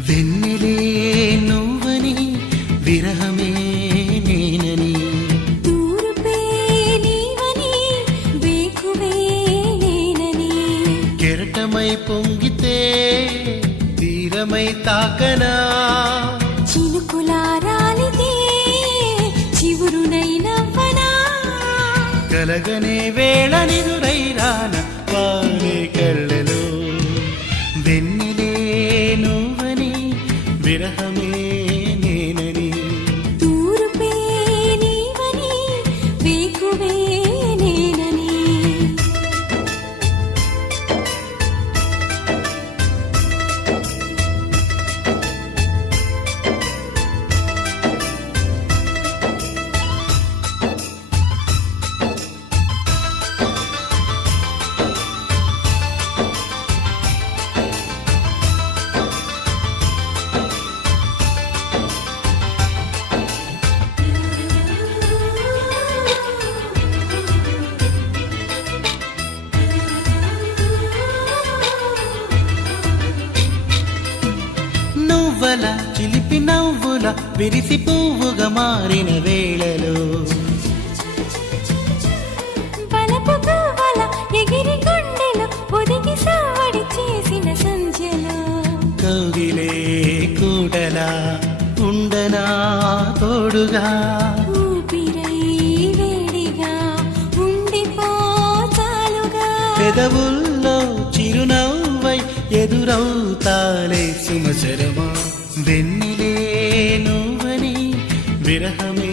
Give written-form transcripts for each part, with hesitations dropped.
వెన్నెలే నువ్వని విరహమే నేనని తూర్పే నీవని వేకువే నేనని కెరటమై పొంగితే తీరమై తాకనా చినుకులారాలితే చివురునై నవ్వనా కలగనే వేళ నిదురై రాన వానే కళ్ళలో వెన్నెలే నువ్వని విరహమే నేనని తూర్పే నీవని వేకువే నేనని నువ్వల చిలిపి నవ్వుల విరిసి పువ్వుగా మారిన వేళలో వలపు పువ్వుల ఎగిరి గుండెలో ఒదిగి సావడి చేసిన సంధ్యలో కౌగిలే కూడలా ఉండనా తోడుగా ఊపిరై వేడిగా ఉండిపో చాలుగా పెదవుల్లో చిరునవ్వై ఎదురవుతాలే సుమచరమా వెన్నెలే నువ్వని విరహమే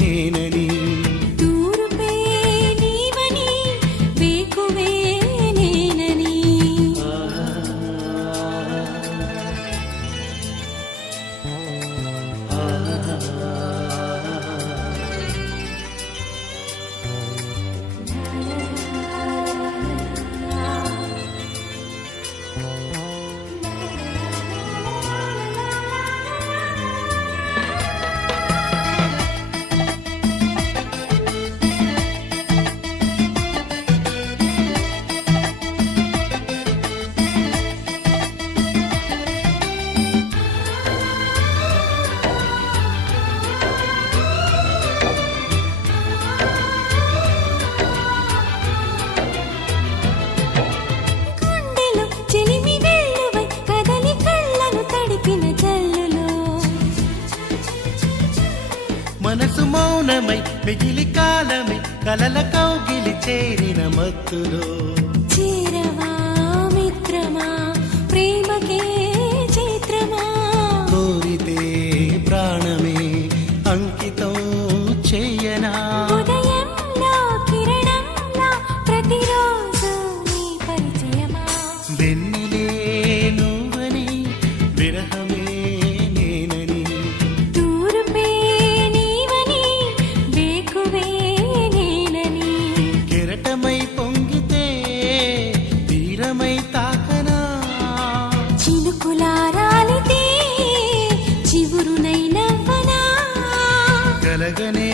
నేనని తూర్పే నీవని వేకువే నేనని గుండెలో చెలిమి వెల్లువై కదలి కళ్ళను తడిపిన జల్లులో మనసు మౌనమై మిగిలి కాలమై కలల కౌగిలి చేరిన మత్తులో చేరవా మిత్రమా ప్రేమకే చైత్రమా కోరితే ప్రాణమే అంకితం చెయ్యనా ఉదయంలో కిరణంలా ప్రతిరోజు నీ పరిచయమా వెన్నెలే నువ్వని విరహమే నేనని తూర్పే నీవని వేకువే నేనని కెరటమై పొంగితే తీరమై తాకనా చినుకులారాలితే చివురునై నవ్వనా కలగనే